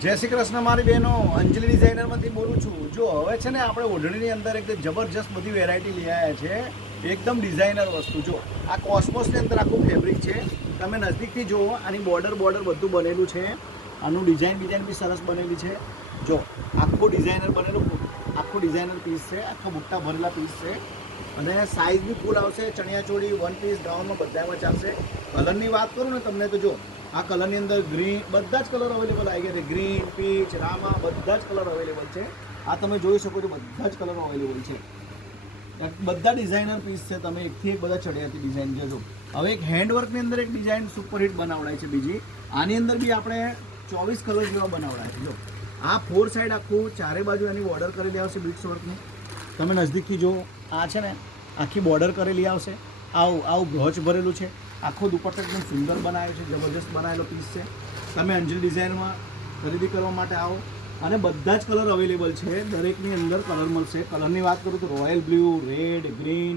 જય શ્રી કૃષ્ણ મારી બહેનો, અંજલિ ડિઝાઇનરમાંથી બોલું છું. જો હવે છે ને આપણે ઓઢણીની અંદર એકદમ જબરજસ્ત બધી વેરાયટી લઈ આવ્યા છે, એકદમ ડિઝાઇનર વસ્તુ. જો આ કોસ્મોસની અંદર આખું ફેબ્રિક છે, તમે નજીકથી જુઓ. આની બોર્ડર બધું બનેલું છે, આનું ડિઝાઇન બી સરસ બનેલી છે. જો આખું ડિઝાઇનર બનેલું, આખું ડિઝાઇનર પીસ છે, આખા બુટ્ટા ભરેલા પીસ છે અને સાઇઝ બી ફૂલ આવશે. ચણિયાચોળી, વન પીસ, ગાઉનમાં બધામાં ચાલશે. કલરની વાત કરું ને તમને તો જો આ કલરની અંદર ગ્રીન, બધા જ કલર અવેલેબલ આવી ગયા છે. ગ્રીન, પીચ, રામા, બધા જ કલર અવેલેબલ છે. આ તમે જોઈ શકો છો, બધા જ કલર અવેલેબલ છે. બધા ડિઝાઇનર પીસ છે. તમે એકથી એક બધા ચડિયાતી ડિઝાઇન છે. જો હવે એક હેન્ડવર્કની અંદર એક ડિઝાઇન સુપરહિટ બનાવડાય છે બીજી. આની અંદર બી આપણે 24 કલર જેવા બનાવડાય છે. જો આ ફોર સાઈડ આખું ચારે બાજુ એની બોર્ડર કરેલી આવશે બીટ્સ વર્કની. તમે નજદીકથી જુઓ, આ છે ને આખી બોર્ડર કરેલી આવશે. આવું બ્રોચ ભરેલું છે. આખો દુપટ્ટો એકદમ સુંદર બનાવ્યો છે, જબરજસ્ત બનાવેલો પીસ છે. તમે અંજલિ ડિઝાઇનમાં ખરીદી કરવા માટે આવો અને બધા જ કલર અવેલેબલ છે. દરેકની અંદર કલર મળશે. કલરની વાત કરું તો royal blue, red, green,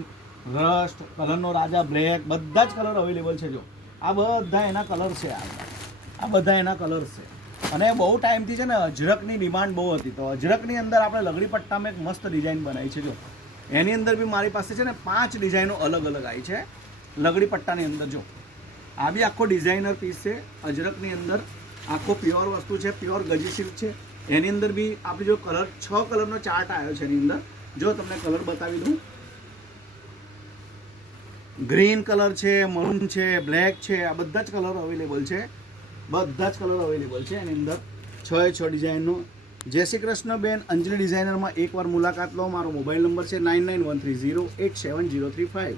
rust, કલરનો રાજા, બ્લેક, બધા જ કલર અવેલેબલ છે. જો આ બધા એના કલર છે. આ બધા એના કલર છે. અને બહુ ટાઈમથી છે ને અજરકની ડિમાન્ડ બહુ હતી, તો અજરકની અંદર આપણે લગડી પટ્ટામાં એક મસ્ત ડિઝાઇન બનાવી છે. જો એની અંદર બી મારી પાસે છે ને 5 ડિઝાઇનો અલગ અલગ આવી છે લગડી પટ્ટાની અંદર. જો આ બી આખો ડિઝાઇનર પીસ છે અજરકની અંદર. આખો પ્યોર વસ્તુ છે, પ્યોર ગજી સિલ્ક છે. એની અંદર બી આપણે જો કલર 6 કલરનો ચાર્ટ આવ્યો છે. એની અંદર જો તમને કલર બતાવી દઉં, ગ્રીન કલર છે, મરૂન છે, બ્લેક છે, આ બધા જ કલર અવેલેબલ છે. બધા જ કલર અવેલેબલ છે એની અંદર 6 ડિઝાઇનનો. જય શ્રી કૃષ્ણ બેન, અંજલિ ડિઝાઇનરમાં એકવાર મુલાકાત લો. મારો મોબાઈલ નંબર છે 9913087035.